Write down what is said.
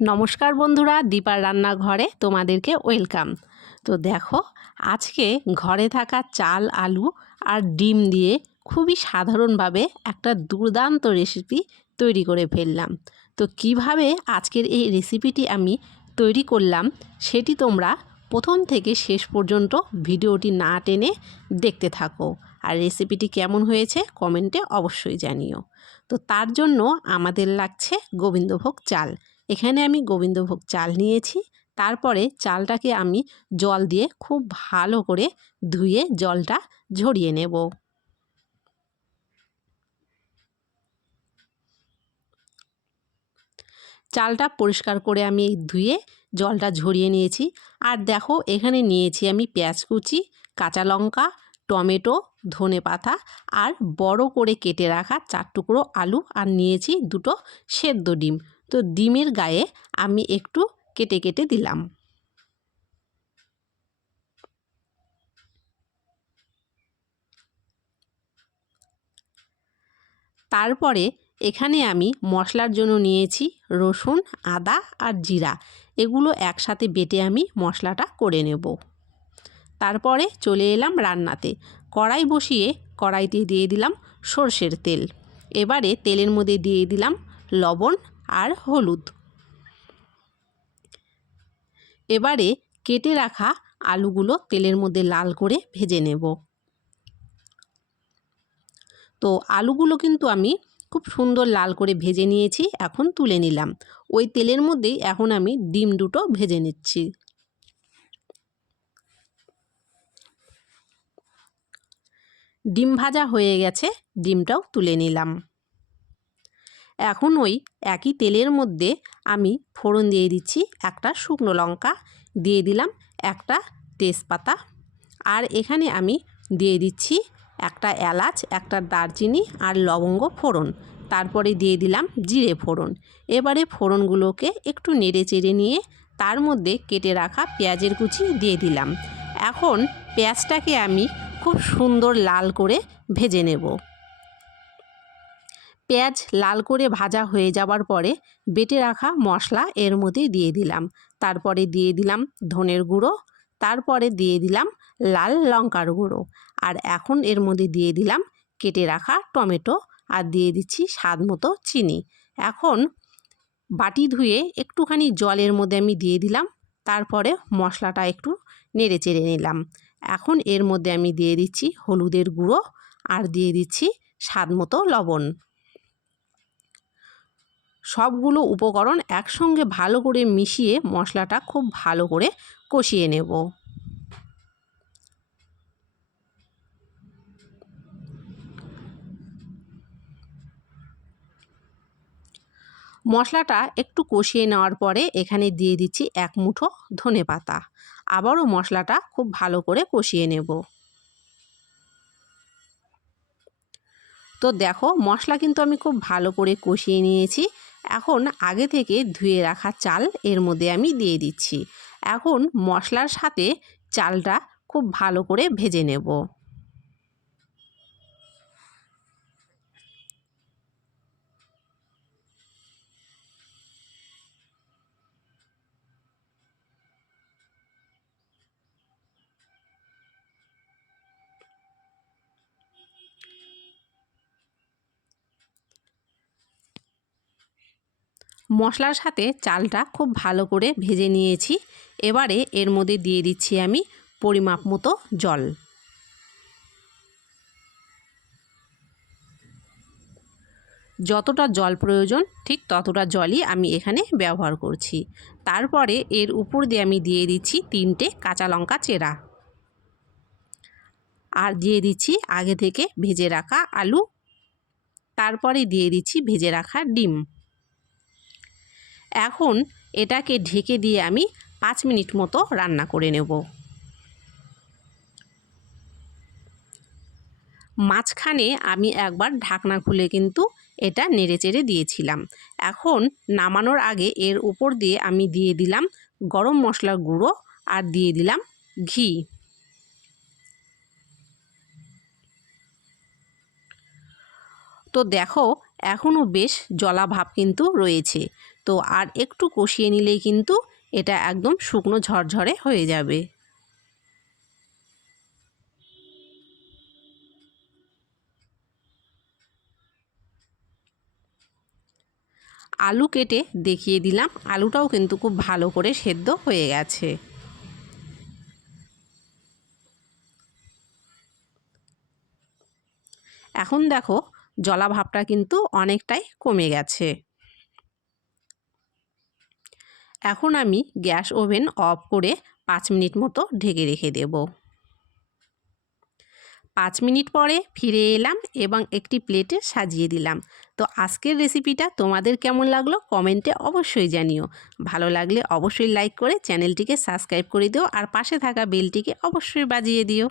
নমস্কার বন্ধুরা, দীপার রান্নাঘরে তোমাদেরকে ওয়েলকাম। তো দেখো, আজকে ঘরে থাকা চাল, আলু আর ডিম দিয়ে খুবই সাধারণভাবে একটা দুর্দান্ত রেসিপি তৈরি করে ফেললাম। তো কিভাবে আজকের এই রেসিপিটি আমি তৈরি করলাম সেটি তোমরা প্রথম থেকে শেষ পর্যন্ত ভিডিওটি না টেনে দেখতে থাকো। আর রেসিপিটি কেমন হয়েছে কমেন্টে অবশ্যই জানিও। তো তার জন্য আমাদের লাগছে গোবিন্দভোগ চাল। এখানে আমি গোবিন্দভোগ চাল নিয়েছি। তারপরে চালটাকে আমি জল দিয়ে খুব ভালো করে ধুয়ে জলটা ঝরিয়ে নেব। চালটা পরিষ্কার করে আমি ধুয়ে জলটা ঝরিয়ে নিয়েছি। আর দেখো, এখানে নিয়েছি আমি পেঁয়াজ কুচি, কাঁচা লঙ্কা, টমেটো, ধনেপাতা আর বড় করে কেটে রাখা 4 টুকরো আলু, আর নিয়েছি 2টো সেদ্ধ ডিম। তো ডিমের গায়ে আমি একটু কেটে কেটে দিলাম। তারপরে এখানে আমি মশলার জন্য নিয়েছি রসুন, আদা আর জিরা। এগুলো একসাথে বেটে আমি মশলাটা করে নেব। তারপরে চলে এলাম রান্নাতে। কড়াই বসিয়ে কড়াইতে দিয়ে দিলাম সর্ষের তেল। এবারে তেলের মধ্যে দিয়ে দিলাম লবণ আর হলুদ। এবারে কেটে রাখা আলুগুলো তেলের মধ্যে লাল করে ভেজে নেব। তো আলুগুলো কিন্তু আমি খুব সুন্দর লাল করে ভেজে নিয়েছি, এখন তুলে নিলাম। ওই তেলের মধ্যেই এখন আমি ডিম 2টো ভেজে নিচ্ছি। ডিম ভাজা হয়ে গেছে, ডিমটাও তুলে নিলাম। এখন ওই একই তেলের মধ্যে আমি ফোড়ন দিয়ে দিচ্ছি একটা শুকনো লঙ্কা, দিয়ে দিলাম একটা তেজপাতা, আর এখানে আমি দিয়ে দিচ্ছি একটা এলাচ, একটা দারচিনি আর লবঙ্গ ফোড়ন। তারপরে দিয়ে দিলাম জিরে ফোড়ন। এবারে ফোড়নগুলোকে একটু নেড়ে চেড়ে নিয়ে তার মধ্যে কেটে রাখা পেঁয়াজের কুচি দিয়ে দিলাম। এখন পেঁয়াজটাকে আমি খুব সুন্দর লাল করে ভেজে নেব। পেঁয়াজ লাল করে ভাজা হয়ে যাওয়ার পরে বেটে রাখা মশলা এর মধ্যে দিয়ে দিলাম। তারপরে দিয়ে দিলাম ধনের গুঁড়ো, তারপরে দিয়ে দিলাম লাল লঙ্কার গুঁড়ো, আর এখন এর মধ্যে দিয়ে দিলাম কেটে রাখা টমেটো, আর দিয়ে দিচ্ছি স্বাদ মতো চিনি। এখন বাটি ধুয়ে একটুখানি জলের মধ্যে আমি দিয়ে দিলাম। তারপরে মশলাটা একটু নেড়ে চেড়ে নিলাম। এখন এর মধ্যে আমি দিয়ে দিচ্ছি হলুদের গুঁড়ো, আর দিয়ে দিচ্ছি স্বাদ মতো লবণ। সবগুলো উপকরণ একসঙ্গে ভালো করে মিশিয়ে মশলাটা খুব ভালো করে কষিয়ে নেব। মশলাটা একটু কষিয়ে নেওয়ার পরে এখানে দিয়ে দিচ্ছি 1 মুঠো ধনেপাতা। আবারও মশলাটা খুব ভালো করে কষিয়ে নেব। তো দেখো, মশলা কিন্তু আমি খুব ভালো করে কষিয়ে নিয়েছি। এখন আগে থেকে ধুয়ে রাখা চাল এর মধ্যে আমি দিয়ে দিচ্ছি। এখন মশলার সাথে চালটা খুব ভালো করে ভেজে নেব। মশলার সাথে চালটা খুব ভালো করে ভেজে নিয়েছি। এবারে এর মধ্যে দিয়ে দিচ্ছি আমি পরিমাপ মতো জল। যতটা জল প্রয়োজন ঠিক ততটা জলই আমি এখানে ব্যবহার করছি। তারপরে এর উপর দিয়ে আমি দিয়ে দিচ্ছি 3টে কাঁচা লঙ্কা চেরা, আর দিয়ে দিচ্ছি আগে থেকে ভেজে রাখা আলু, তারপরে দিয়ে দিচ্ছি ভেজে রাখা ডিম। এখন এটাকে ঢেকে দিয়ে আমি 5 মিনিট মতো রান্না করে নেব। মাঝখানে আমি একবার ঢাকনা খুলে কিন্তু এটা নেড়েচেড়ে দিয়েছিলাম। এখন নামানোর আগে এর উপর দিয়ে আমি দিয়ে দিলাম গরম মশলার গুঁড়ো, আর দিয়ে দিলাম ঘি। তো দেখো, এখনও বেশ জলা ভাব কিন্তু রয়েছে। তো তো আর একটু কষিয়ে নিলেই কিন্তু এটা একদম শুকনো ঝরঝরে হয়ে যাবে। আলু কেটে দেখিয়ে দিলাম, আলুটাও কিন্তু খুব ভালো করে সেদ্ধ হয়ে গেছে। এখন দেখো জলাভাবটা কিন্তু অনেকটাই কমে গেছে। এখন আমি গ্যাস ওভেন অফ করে 5 মিনিট মতো ঢেকে রেখে দেব। 5 মিনিট পরে ফিরে এলাম এবং একটি প্লেটে সাজিয়ে দিলাম। তো আজকের রেসিপিটা তোমাদের কেমন লাগলো কমেন্টে অবশ্যই জানিও। ভালো লাগলে অবশ্যই লাইক করে চ্যানেলটিকে সাবস্ক্রাইব করে দিও আর পাশে থাকা বেলটিকে অবশ্যই বাজিয়ে দিও।